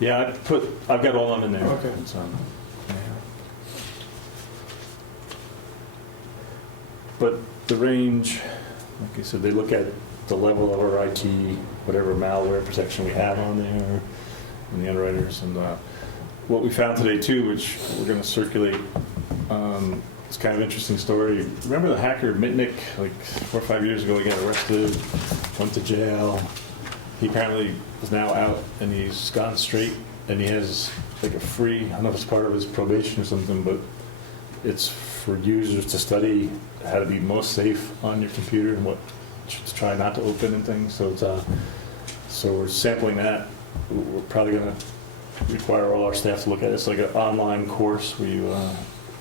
Yeah, I've got all of them in there. Okay. It's, yeah. But the range, like I said, they look at the level of our IT, whatever malware protection we have on there, and the underwriters, and what we found today too, which we're going to circulate. It's kind of an interesting story. Remember the hacker Mitnick, like 4 or 5 years ago, he got arrested, went to jail. He apparently is now out and he's gone straight, and he has like a free, I don't know if it's part of his probation or something, but it's for users to study how to be most safe on your computer and what to try not to open and things. So it's so we're sampling that. We're probably going to require all our staff to look at it. It's like an online course where you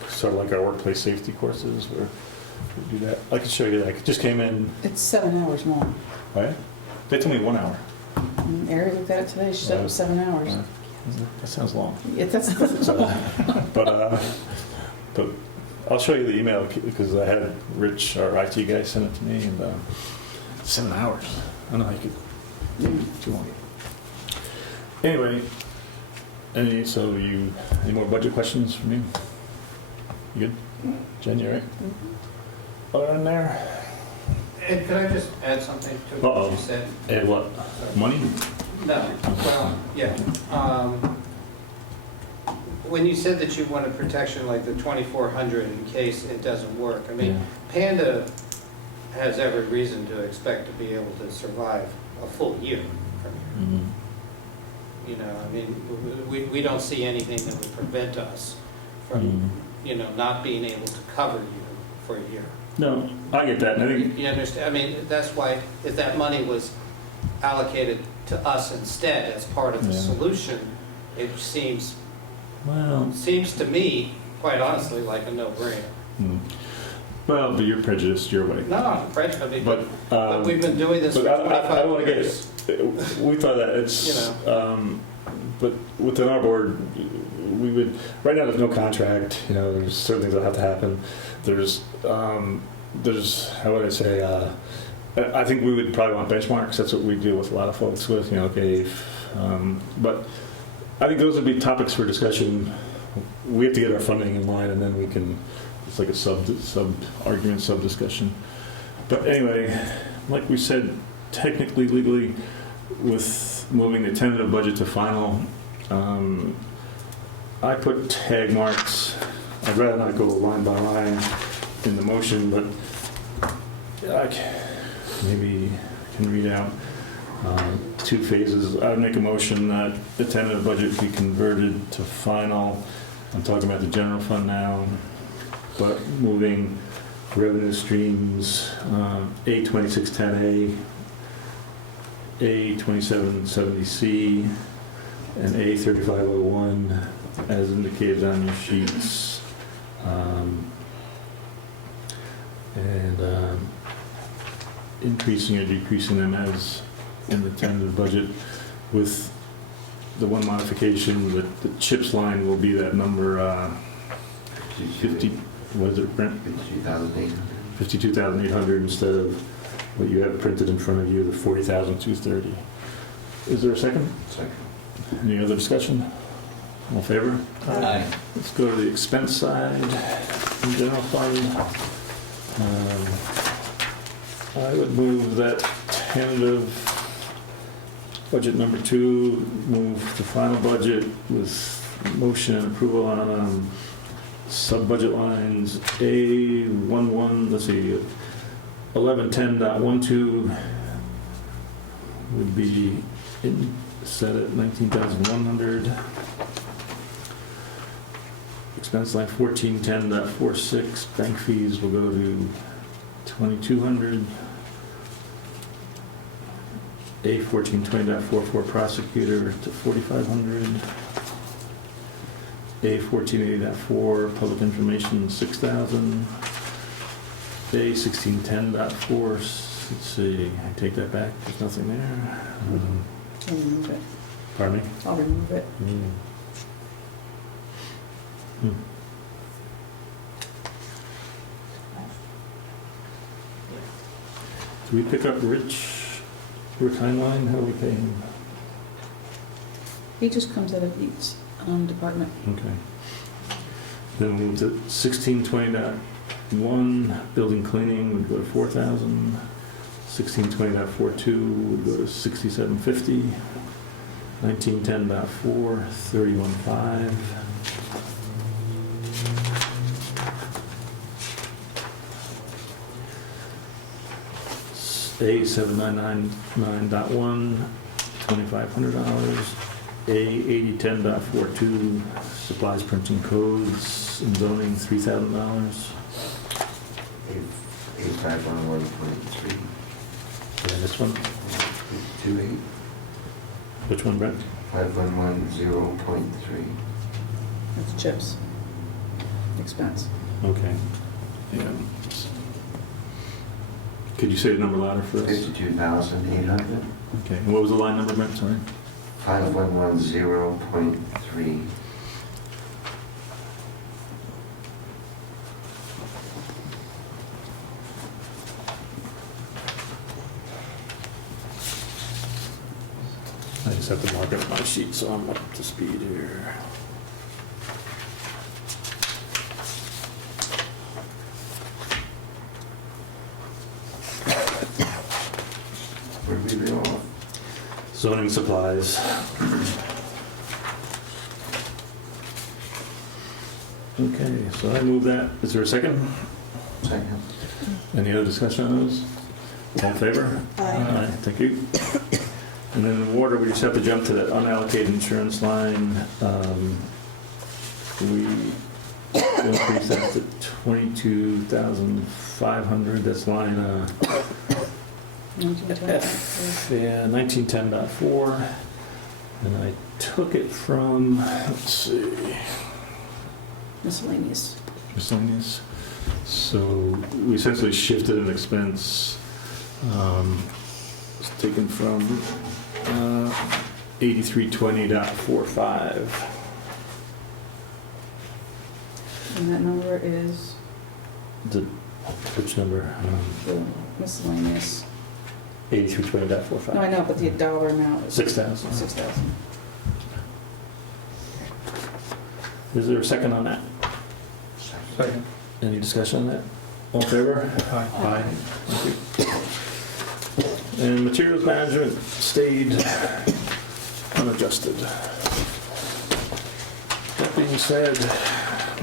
sort of like our workplace safety courses where we do that. I can show you that. It just came in. It's 7 hours long. Right? They told me 1 hour. Ari looked at it today, she said it was 7 hours. That sounds long. Yeah, that's, So, but I'll show you the email because I had Rich, our IT guy, send it to me, and 7 hours. I don't know how you could do too long. Anyway, any more budget questions from you? You good? Jen, you all right? Other than there? Ed, could I just add something to Uh-oh. what you said? And what? Money? No, well, yeah. When you said that you wanted protection like the 2,400 in case it doesn't work, I mean, Yeah. Panda has every reason to expect to be able to survive a full year from here. Mhm. You know, I mean, we don't see anything that would prevent us from, not being able to cover you for a year. No, I get that. And I think You understand? I mean, that's why if that money was allocated to us instead as part of the Yeah. solution, it seems to me, quite honestly, like a no-brainer. But you're prejudiced your way. No, I'm afraid of it, but But we've been doing this for but I don't 25 want to get years. it. We thought that it's, but within our board, we would, right now there's no contract, there's certain things that have to happen. There's, how would I say, I think we would probably want benchmarks. That's what we deal with a lot of folks with, but I think those would be topics for discussion. We have to get our funding in line, and then we can, it's like a sub-argument, sub-discussion. But anyway, like we said, technically, legally, with moving the tentative budget to final, I put tag marks. I'd rather not go line by line in the motion, but maybe I can read out two phases. I would make a motion that the tentative budget be converted to final. I'm talking about the general fund now, but moving revenue streams, A2610A, A2770C, and A3501 as indicated on your sheets. And increasing or decreasing them as in the tentative budget, with the one modification that the CHIPS line will be that number 50, what is it, Brent? 52,800. 52,800 instead of what you have printed in front of you, the 40,230. Is there a second? Second. Any other discussion? All in favor? Aye. Let's go to the expense side, in general fund. I would move that tentative budget number 2 move to final budget with motion and approval on sub-budget lines A11, let's see, 1110.12 would be set at 19,100. Expense line 1410.46, bank fees will go to 2,200. A1420.44, prosecutor to 4,500. A1480.4, public information 6,000. A1610.4, let's see, I take that back, there's nothing there. I'll remove it. Pardon me? I'll remove it. Do we pick up Rick Heinlein? How do we pay him? He just comes out of each department. Okay. Then we'll move to 1620.1, building cleaning would go to 4,000. 1620.42 would go to 6,750. 1910.4, 31,500. A7999.1, $2,500. A8010.42, supplies, printing, codes, and zoning, $3,000. A511.3. Did I miss one? 28. Which one, Brent? 5110.3. That's chips. Expense. Okay. Yeah. Could you say the number louder for us? 52,800. Okay. And what was the line number, Brent? Sorry. 5110.3. I just have to mark up my sheet so I'm up to speed here. Where did we go off? Zoning supplies. Okay, so I move that. Is there a second? Second. Any other discussion on those? All in favor? Aye. Thank you. And then in water, we just have to jump to that unallocated insurance line. We increase that to 22,500. That's line F, yeah, 1910.4. And I took it from, let's see, Miscellaneous. miscellaneous. So we essentially shifted an expense. It's taken from 8320.45. And that number is Which number? the miscellaneous. 8320.45. No, I know, but the dollar amount is 6,000. 6,000. Is there a second on that? Second. Any discussion on that? All in favor? Aye. Thank you. And materials management stayed unadjusted. That being said,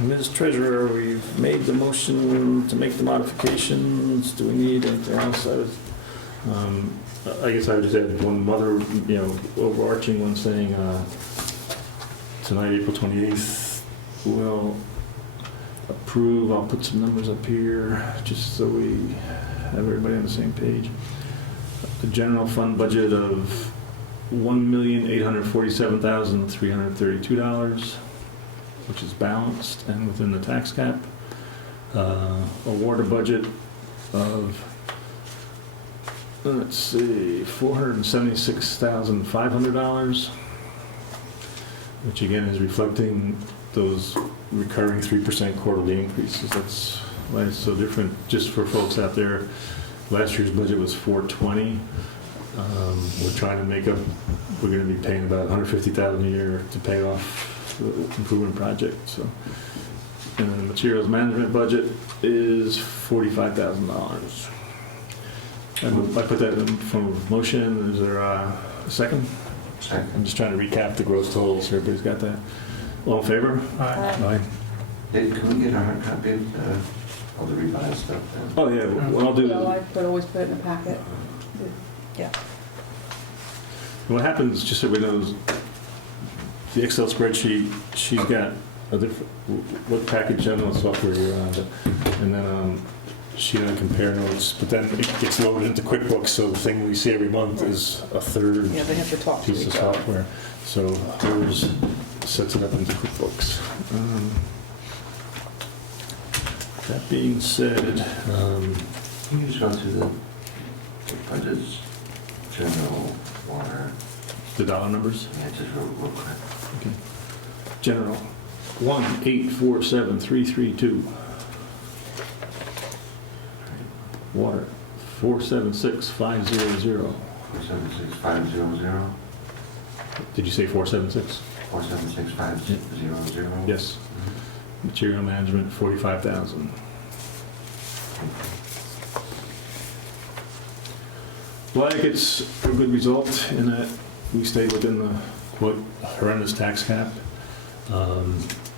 Ms. Treasurer, we've made the motion to make the modifications. Do we need anything else? I guess I would just add one other, overarching one saying, tonight, April 28th, we'll approve, I'll put some numbers up here, just so we have everybody on the same page. The general fund budget of $1,847,332, which is balanced and within the tax cap. A water budget of, let's see, $476,500, which again is reflecting those recurring 3% quarterly increases. That's why it's so different. Just for folks out there, last year's budget was $420. We're trying to make up, we're going to be paying about $150,000 a year to pay off the improvement project. So, and the materials management budget is $45,000. I put that in from motion. Is there a second? Second. I'm just trying to recap the gross totals. Everybody's got that. All in favor? Aye. Hey, can we get a hard copy of all the revised stuff then? Oh, yeah, what I'll do, So I could always put it in the packet. Yeah. what happens, just so everybody knows, the Excel spreadsheet, she's got a different, what package general software you're on, and then she and I compare notes, but then it gets loaded into QuickBooks, so the thing we see every month is a third Yeah, they have to talk to piece of each other. software. So hers sets it up into QuickBooks. That being said, Can you just go through the budgets, general, water, the dollar numbers. yeah, just real quick. Okay. General, 1,847,332. Water, 476,500. 476500, Did you say 476? 476500. Yes. Material management, 45,000. Well, I think it's a good result in that we stayed within the, quote, horrendous tax cap.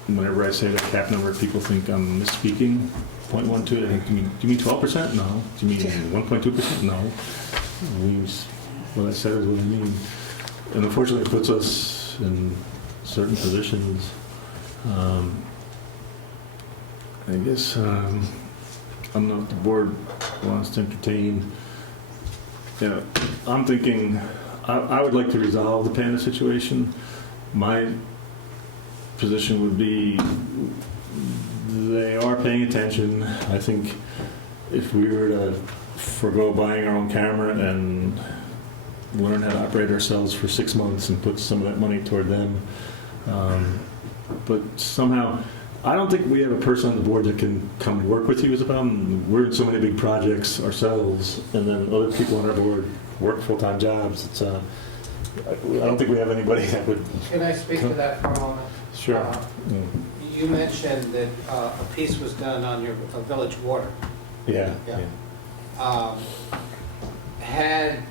Whenever I say that cap number, people think I'm misspeaking. 0.12, I think, do you mean 12%? No. Do you mean 1.2%? No. What I said is what I mean. And unfortunately, it puts us in certain positions. I guess I don't know if the board wants to entertain. Yeah, I'm thinking I would like to resolve the Panda situation. My position would be they are paying attention. I think if we were to forego buying our own camera and learn how to operate ourselves for 6 months and put some of that money toward them, but somehow I don't think we have a person on the board that can come and work with you as a problem. We're in so many big projects ourselves, and then other people on our board work full-time jobs. It's I don't think we have anybody that would. Can I speak to that for a moment? Sure. You mentioned that a piece was done on your village water. Yeah. Yeah. Had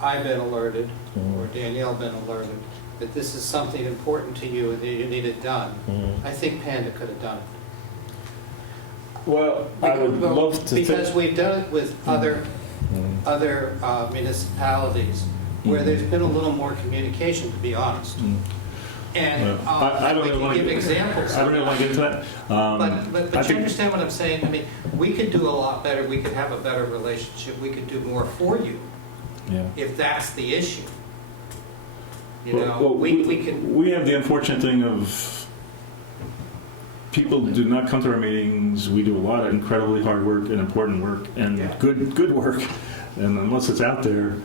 I been alerted, or Danielle been alerted, that this is something important to you and that you need it done, I think Panda could have done it. Well, I would love to. Because we've done it with other municipalities where there's been a little more communication, to be honest. And I don't we really can want give to. examples. I don't really want to get into that. But I you think- understand what I'm saying? I mean, we could do a lot better, we could have a better relationship, we could do more for you, Yeah. if that's the issue. You Well, know, we can, We have the unfortunate thing of people do not come to our meetings. We do a lot of incredibly hard work and important work and Yeah. good work. And unless it's out there,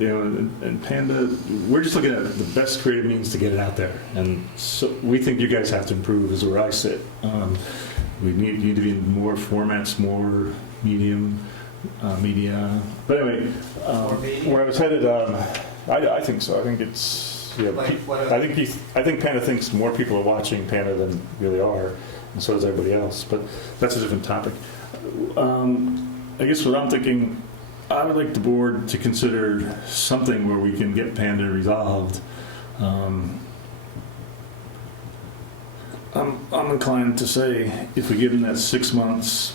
and Panda, we're just looking at the best creative means to get it out there. And so we think you guys have to improve is where I sit. We need to be in more formats, more medium, media. But anyway, More media? where I was headed, I think so. I think it's, yeah, Like what- I think Panda thinks more people are watching Panda than really are, and so does everybody else. But that's a different topic. I guess what I'm thinking, I would like the board to consider something where we can get Panda resolved. I'm inclined to say if we give them that 6 months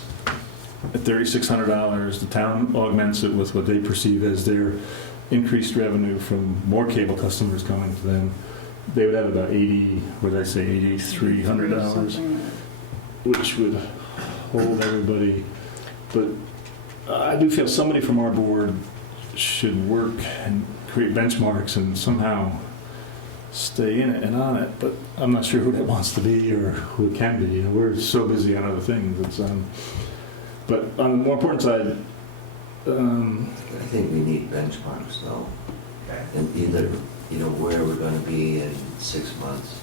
at $3,600, the town augments it with what they perceive as their increased revenue from more cable customers coming to them. They would have about $8,300, which would hold everybody. But I do feel somebody from our board should work and create benchmarks and somehow stay in it and on it. But I'm not sure who that wants to be or who it can be. You know, we're so busy on other things. But on the more important side, I think we need benchmarks though. And either, where we're gonna be in 6 months.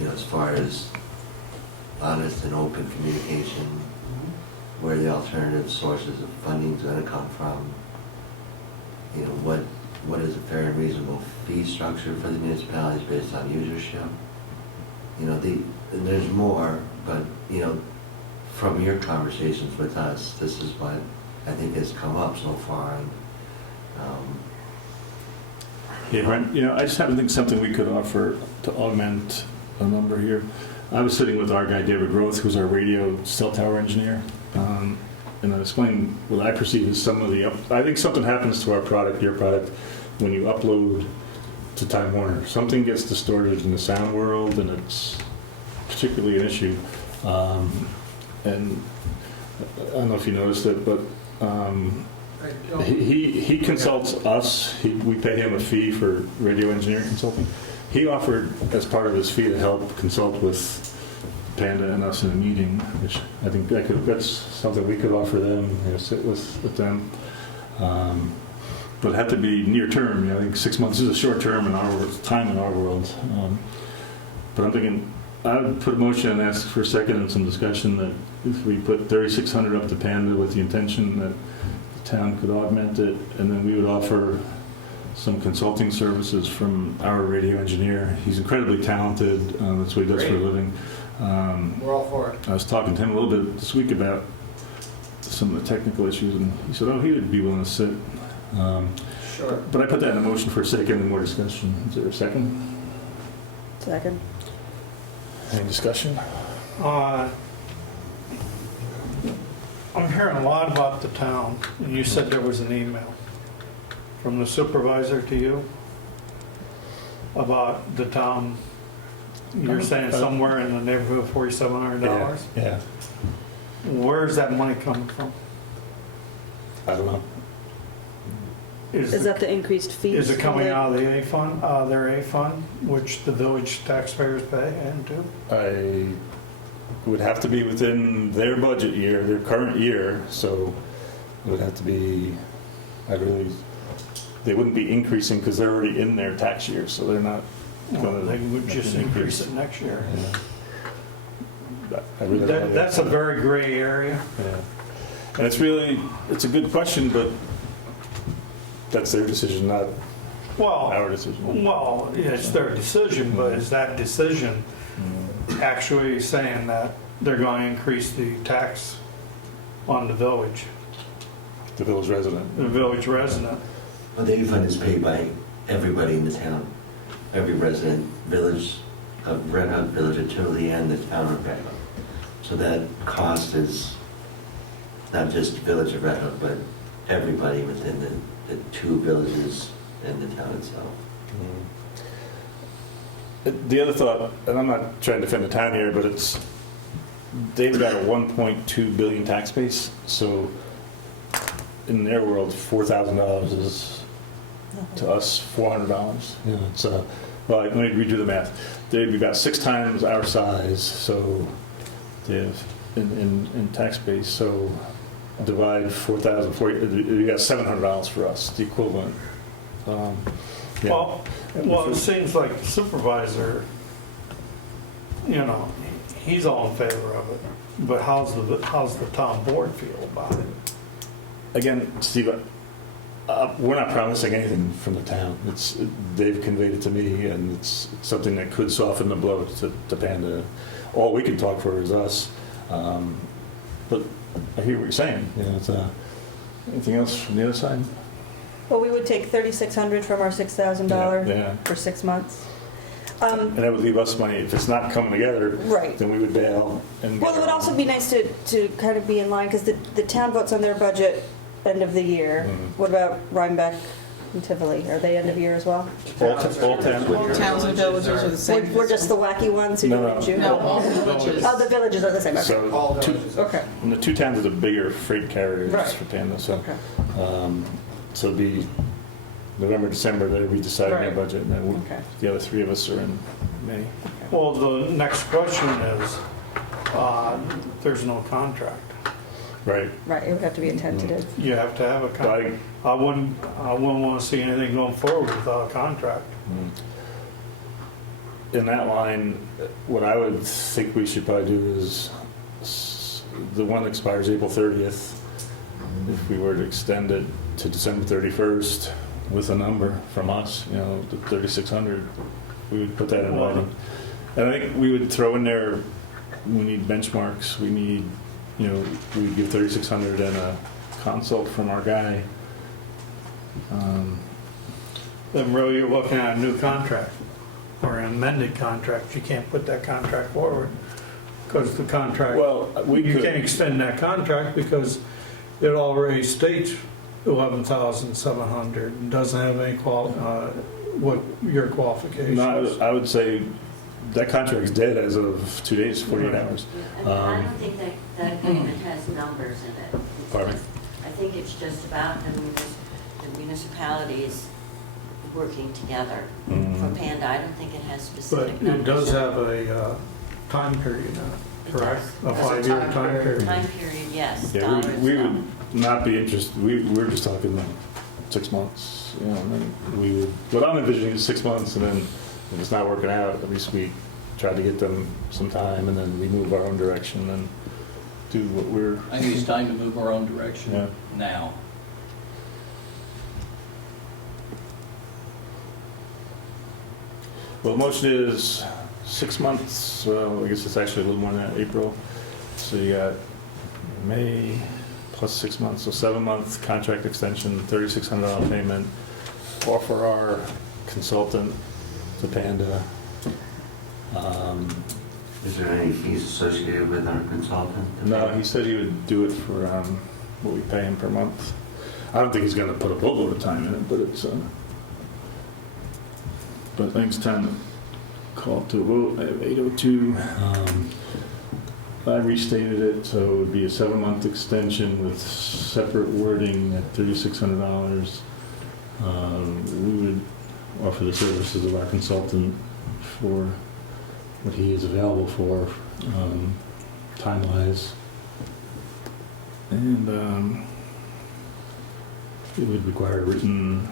As far as honest and open communication, where the alternative sources of funding is gonna come from. What is a fair and reasonable fee structure for the municipalities based on usership? And there's more, but, from your conversations with us, this is what I think has come up so far. And, yeah, Brent, I just happen to think something we could offer to augment a number here. I was sitting with our guy, David Groth, who's our radio cell tower engineer, and I explained what I perceive as some of I think something happens to our product, your product, when you upload to Time Warner. Something gets distorted in the sound world, and it's particularly an issue. And I don't know if you noticed it, but he consults us. We pay him a fee for radio engineering consulting. He offered, as part of his fee, to help consult with Panda and us in a meeting, which I think that's something we could offer them, sit with them. But it had to be near term. I think 6 months is a short term in our time in our world. But I'm thinking I would put a motion and ask for a second and some discussion that if we put 3,600 up to Panda with the intention that the town could augment it, and then we would offer some consulting services from our radio engineer. He's incredibly talented. That's what he does for a living. We're all for it. I was talking to him a little bit this week about some of the technical issues, and he said, he would be willing to sit. Sure. But I put that in a motion for a second and more discussion. Is there a second? Second. Any discussion? I'm hearing a lot about the town, and you said there was an email from the supervisor to you about the town. You're saying somewhere in the neighborhood of $4,700? Yeah. Where's that money coming from? I don't know. Is that the increased fees? Is it coming out of the A fund, their A fund, which the village taxpayers pay into? It would have to be within their budget year, their current year, so it would have to be, they wouldn't be increasing because they're already in their tax year, so they're not going to. They would just increase it next year. Yeah. I really don't know. That's a very gray area. Yeah. And it's a good question, but that's their decision, not our decision. Well, it's their decision, but is that decision actually saying that they're going to increase the tax on the village resident? The village resident. Well, the A fund is paid by everybody in the town, every resident, village of Red Hook, village of Tivoli, and the town of Red Hook. So that cost is not just the village of Red Hook, but everybody within the 2 villages in the town itself. The other thought, and I'm not trying to defend the town here, but they've got a 1.2 billion tax base, so in their world, $4,000 is to us $400. Well, let me redo the math. They'd be about 6 times our size, so they have in tax base. So divide 4,000, you got $700 for us, the equivalent. Well, it seems like the supervisor, he's all in favor of it. But how's the town board feel about it? Again, Steve, we're not promising anything from the town. They've conveyed it to me, and it's something that could soften the blow to Panda. All we can talk for is us. But I hear what you're saying. Anything else from the other side? Well, we would take $3,600 from our $6,000 Yeah. for 6 months. And that would leave us money. If it's not coming together, Right. then we would bail and. Well, it get would our also own. be nice to kind of be in line, because the town votes on their budget end of the year. What about Rhinebeck and Tivoli? Are they end of year as well? All towns. All towns and villages are the same. We're just the wacky ones who No, do no. it in June? No, all villages. Oh, the villages are the same, okay. So, All two- villages. Okay, and the two towns are the bigger freight carriers Right. for Panda, so. okay, So it'd be November, December, that we decide our Right. budget, and then okay. the other three of us are in May. Well, the next question is, there's no contract. Right. Right, it would have to be a tentative. You have to have a contract. I wouldn't want to see anything going forward without a contract. In that line, what I would think we should probably do is, the one that expires April 30th, if we were to extend it to December 31st with a number from us, you know, the 3,600, we would put that in writing. And I think we would throw in there, we need benchmarks, we need, you know, we would give 3,600 and a consult from our guy. Then really you're looking at a new contract or an amended contract. You can't put that contract forward because the contract, Well, we you could. can't extend that contract because it already states 11,700 and doesn't have any what your qualifications. No, I would say that contract's dead as of 2 days, 48 hours. I don't think that agreement has numbers in it. Pardon me? I think it's just about the municipalities working together. For Panda, I don't think it has But specific numbers. it does have a time period in it, It correct? does. A There's a 5-year time time period. period. Time period, yes, Yeah, dollars. we no. would not be interested, we're just talking like 6 months, you know, and then we would, what I'm envisioning is 6 months, and then if it's not working out, at least we try to get them some time, and then we move our own direction and do what we're, I think it's time to move our own Yeah. direction now. well, the motion is 6 months, well, I guess it's actually a little more than that, April. So you got May plus 6 months, so 7-month contract extension, $3,600 payment. Offer our consultant to Panda. Is there any fees associated with our consultant? No, he said he would do it for what we pay him per month. I don't think he's going to put a boatload of time in it, but it's. But I think it's time to call it to a vote. I have 8:02. I restated it, so it would be a 7-month extension with separate wording at $3,600. We would offer the services of our consultant for what he is available for, time-wise. And it would require a written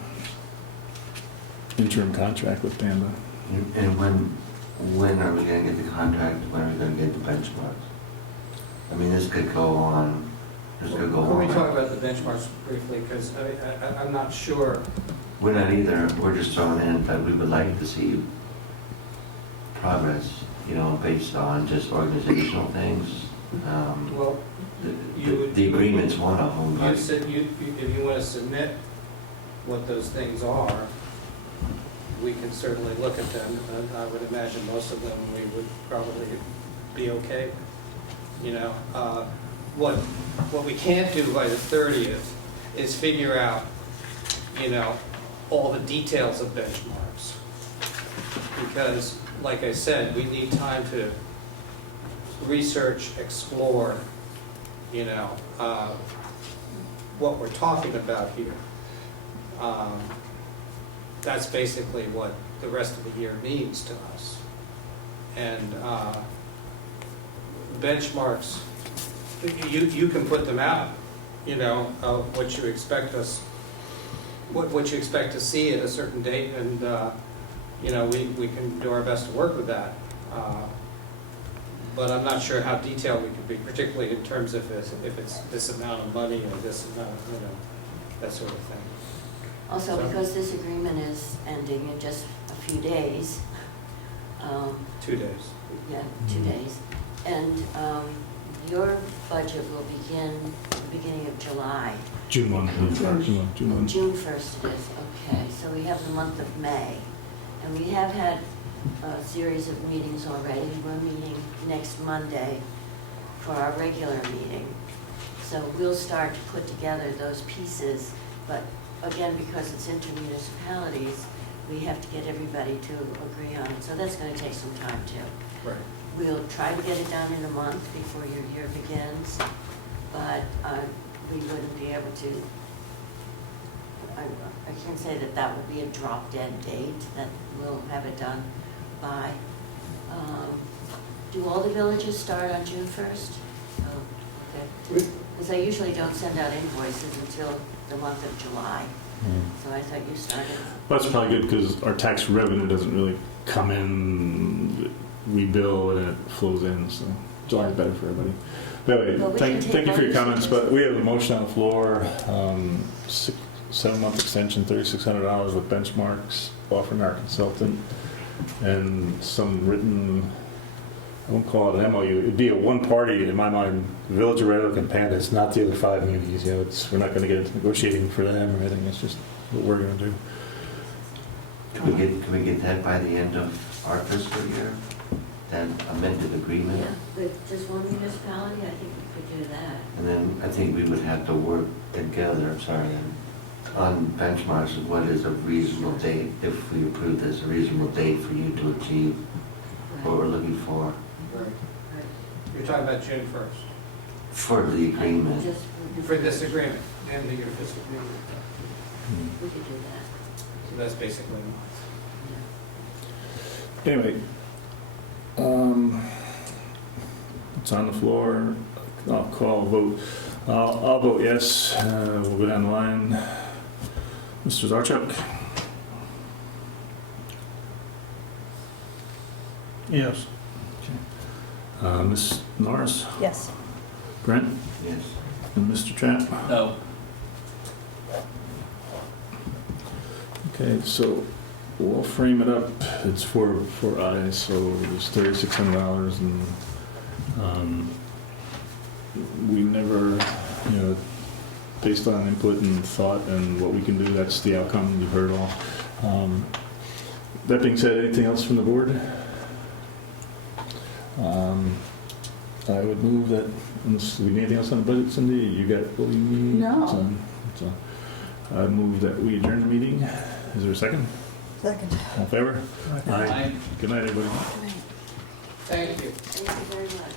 interim contract with Panda. And when are we gonna get the contract, when are we gonna get the benchmarks? I mean, this could go on, this could go Let me talk on. about the benchmarks briefly, because I'm not sure. We're not either, we're just throwing in that we would like to see progress, you know, based on just organizational things. Well, The agreement's one of them, you but said if you want to submit what those things are, we can certainly look at them. And I would imagine most of them we would probably be okay with. You know, what we can't do by the 30th is figure out, you know, all the details of benchmarks. Because, like I said, we need time to research, explore, you know, what we're talking about here. That's basically what the rest of the year means to us. And benchmarks, you can put them out, you know, of what you expect us, what you expect to see at a certain date, and, you know, we can do our best to work with that. But I'm not sure how detailed we could be, particularly in terms of if it's this amount of money or this amount, you know, that sort of thing. Also, So- because this agreement is ending in just a few days, 2 days. yeah, 2 days, and your budget will begin at the beginning of July. June 1. June 1st it is, okay, so we have the month of May, and we have had a series of meetings already. We're meeting next Monday for our regular meeting. So we'll start to put together those pieces, but again, because it's intermunicipalities, we have to get everybody to agree on it. So that's going to take some time too. Right. We'll try to get it done in a month before your year begins, but we wouldn't be able to, I can't say that that will be a drop dead date, that we'll have it done by. Do all the villages start on June 1st? Oh, okay. Because I usually don't send out invoices until the month of July, so I thought you started. Well, that's probably good because our tax revenue doesn't really come in. We bill and it flows in, so July is better for everybody. But anyway, Well, we thank can take you for your those. comments, but we have a motion on the floor, 7-month extension, $3,600 with benchmarks, offering our consultant, and some written, I won't call it an MOU, it'd be a one-party, in my mind, Village of Red Oak and Panda, it's not the other 5 munis, you know, we're not gonna get into negotiating for them or anything, it's just what we're gonna do. Can we get that by the end of our fiscal year? That amended agreement? Yeah, with just one municipality, I think we could do that. And then I think we would have to work together, on benchmarks of what is a reasonable date, if we approve this, a reasonable date for you to achieve what we're looking for, Right. Right. You're talking about June 1st, for the agreement. Just, for this agreement, and your fiscal year. we could do that. So that's basically. Yeah. Anyway, it's on the floor. I'll call a vote. I'll vote yes. We'll go down the line. Mr. Zarchuk? Yes. Ms. Norris? Yes. Brent? Yes. And Mr. Trapp? No. Okay, so we'll frame it up. It's for I, so it's $3,600, and we never, you know, based on input and thought and what we can do, that's the outcome. You've heard all. That being said, anything else from the board? I would move that, unless we need anything else on the budget, Cindy, you got what you need? No. So, I move that we adjourn the meeting. Is there a second? Second. All in favor? Aye. Good night, everybody. Thank you. Thank you very much.